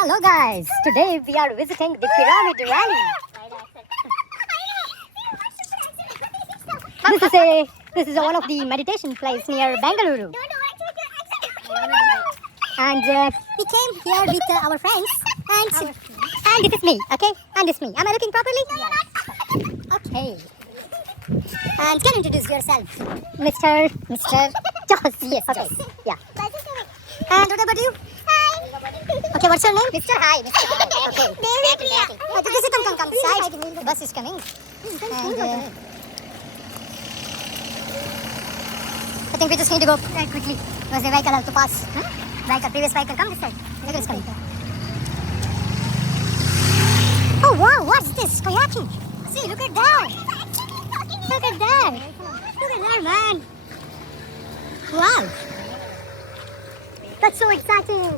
Hello guys, today we are visiting the Pyramid Valley. This is one of the meditation place near Bengaluru. And we came here with our friends and this is me, okay? And this is me. Am I looking properly? Yes. Okay. And can you introduce yourself? Mr. Joss. Yes, okay. Joss. Yeah. And what about you? Okay, what's your name? Mr. Hi. Mr. Hi. Okay. Come. Side. The bus is coming. And I think we just need to go right quickly because the vehicle has to pass. Previous vehicle, come this side. Vehicle is coming. Oh wow, what's this? Kayaking. See, look at that. Look at that. Look at that, man. Wow. That's so exciting.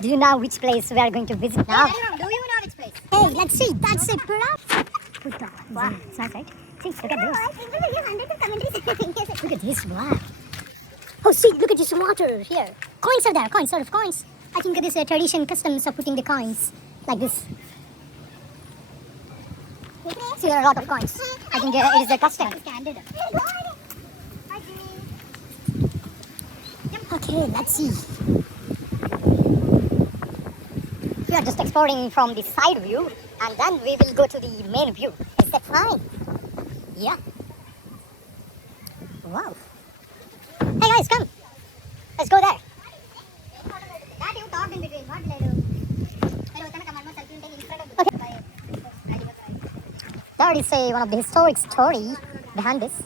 Do you know which place we are going to visit now? Do you know which place? Hey, let's see. That's it. Wow. It's nice, right? See, look at this. Look at this. Wow. Oh, see, look at this water here. Coins are there. Coins. I think it is a tradition, customs of putting the coins like this. See, there are a lot of coins. I think it is a custom. Okay, let's see. We are just exploring from the side view and then we will go to the main view. Is that fine? Yeah. Wow. Hey guys, come. Let's go there. That you talked in between. What did I do? Okay. There is one of the historic story behind this.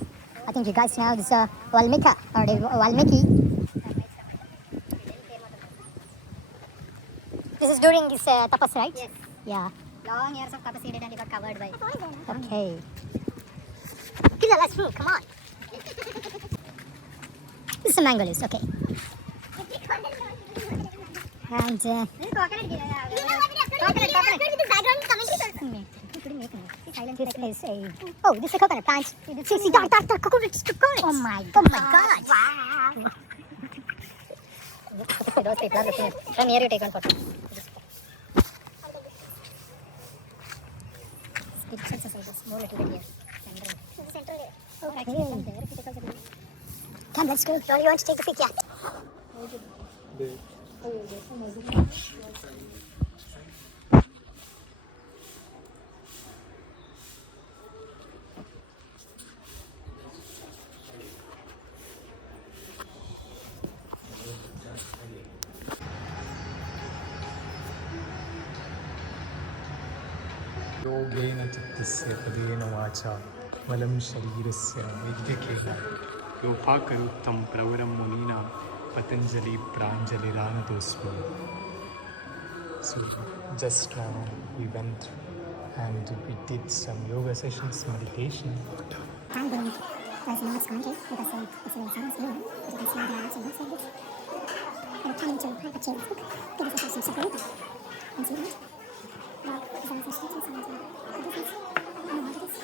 I think you guys know this Valmiki. This is during this tapas, right? Yes. Yeah. Long years of tapas he did and he got covered by. Okay. Killa, let's move. Come on. This is a mango leaves. Okay. And this is a this is a coconut plant. See, coconut. Oh my God! Wow. Those people are looking. From here, you take one photo. More little bit here. Okay. Come, let's go. You want to take the pic? Yeah. योगेन चित्तस्य पदेन वाचा मलं शरीरस्य वैद्यकेन योपाकरुत्तं प्रवरं मुनीनां Patanjali प्राञ्जलिरानतोऽस्मि. So just now we went and we did some yoga sessions, meditation. There's no content because it's really sounds new. You can see there are some websites. We're planning to private Facebook. Give us some support. And see that. Well, there's some sessions and some business. I don't know what it is.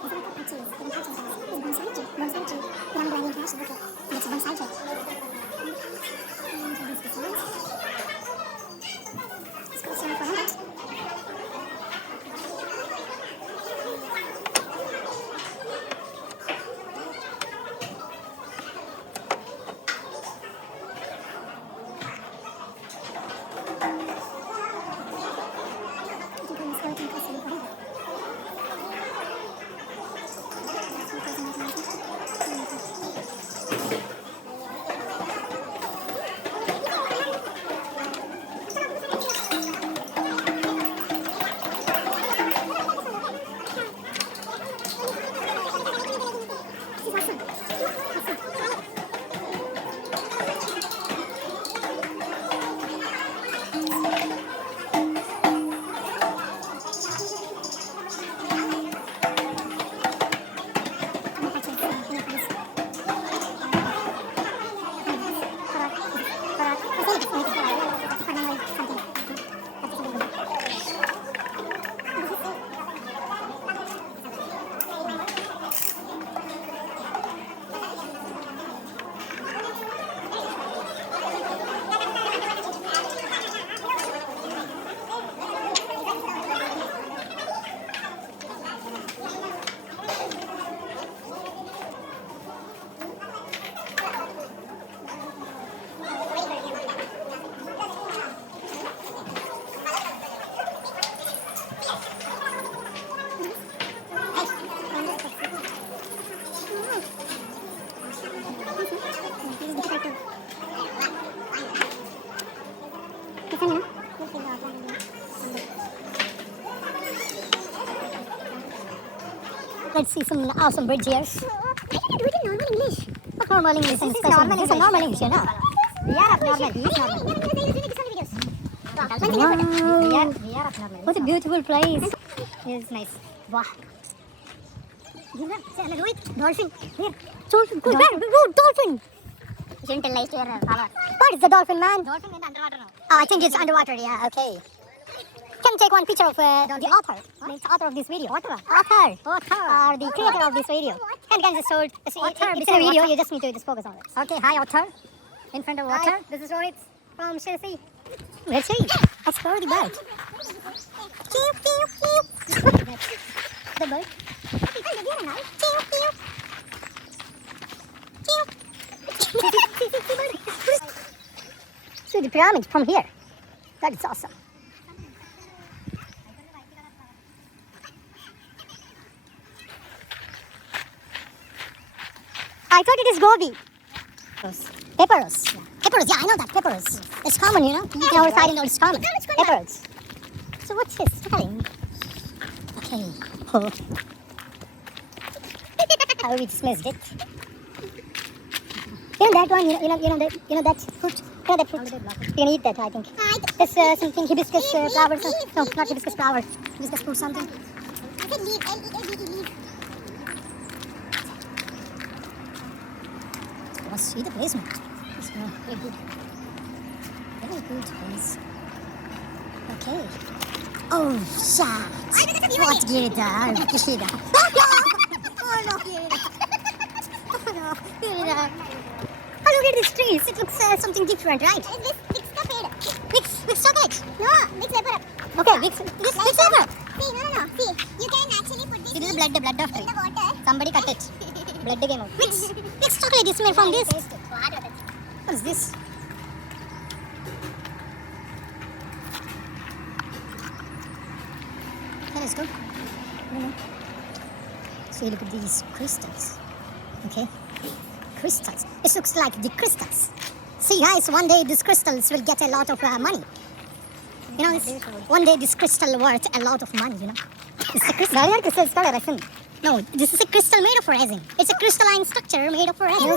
There's a lot of patches. There's one side trip. One side trip. Around the international book. And it's one side trip. And so this designs. It's called 7400. Let's see some awesome bridge here. Why did you do it in normal English? What normal English? This is normal English. Normal English, you know. We are up normal. Wow. What a beautiful place. It's nice. Wow. Dolphin. Here. Dolphin. Good. Dolphin. You shouldn't tell lies to your follower. What is the dolphin, man? Dolphin in the underwater now. Oh, I think it's underwater. Yeah. Okay. Can you take one picture of the author? What? The author of this video. Author. Or the creator of this video. Can you just show it? It's a video. You just need to just focus on it. Okay. Hi, author. In front of water. This is where it's from Chelsea. Let's see. Explore the bird. The bird. See the pyramid from here. That is awesome. I thought it is gobi. Peppers. Peppers, yeah, I know that. Peppers. It's common, you know. In our side, it's common. Peppers. So what's his spelling? Okay. Oh. How we dismissed it. You know that one? You know that fruit? You know that fruit? You can eat that, I think. That's something hibiscus flowers. No, not hibiscus flowers. Hibiscus fruit something. I said leaf. L-E-A-V-E, leaf. Let's see the placement. It's very good. Very good place. Okay. Oh, shit. What did I do? Oh, no, oh, look at these trees. It looks something different, right? Is this mix chocolate? No, mix pepper. Okay, mix pepper. See, no. See, you can actually put this. It is blood of tree. In the water. Somebody cut it. Blood came out. Mix chocolate is made from this. What is this? That is good. So look at these crystals. Okay. Crystals. It looks like the crystals. See guys, one day these crystals will get a lot of money. You know, one day this crystal worth a lot of money, you know. It's a crystal. It's called a resin. No, this is a crystal made of resin. It's a crystalline structure made of resin. You know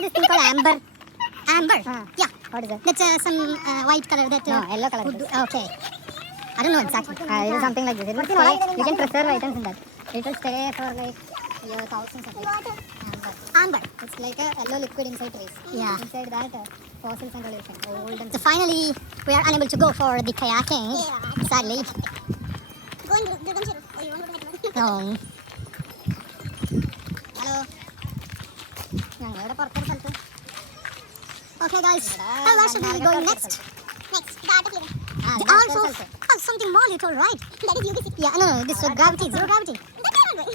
this thing called amber? Amber? Yeah. What is it? That's some white color. That no, yellow color. Okay. I don't know exactly. It is something like this. It will stay, you can preserve items in that. It will stay for like thousands of years. Amber. It's like a yellow liquid inside trees. Yeah. Inside that, fossils and evolution. Old. So finally, we are unable to go for the kayaking. Yeah. Sadly. Go and do them. Oh, you want to go to no. Hello. Okay, guys. Now where should we go next? Also, something more little, right? That is UBC. Yeah, no, this is gravity, zero gravity.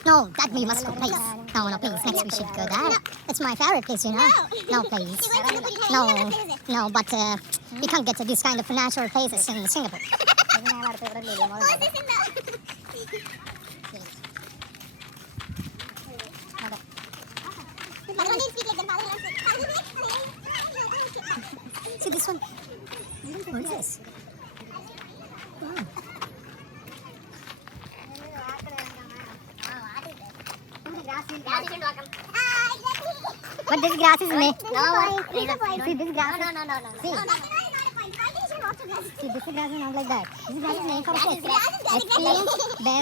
No, that we must go, please. No, please. Next we should go there. It's my favorite place, you know. No, please. No, but we can't get to this kind of natural places in Singapore. See this one? What is this? Wow. But this grass is made. No, see this grass. No. See. See, this grass is not like that. This grass is made from fish. Experience, bear,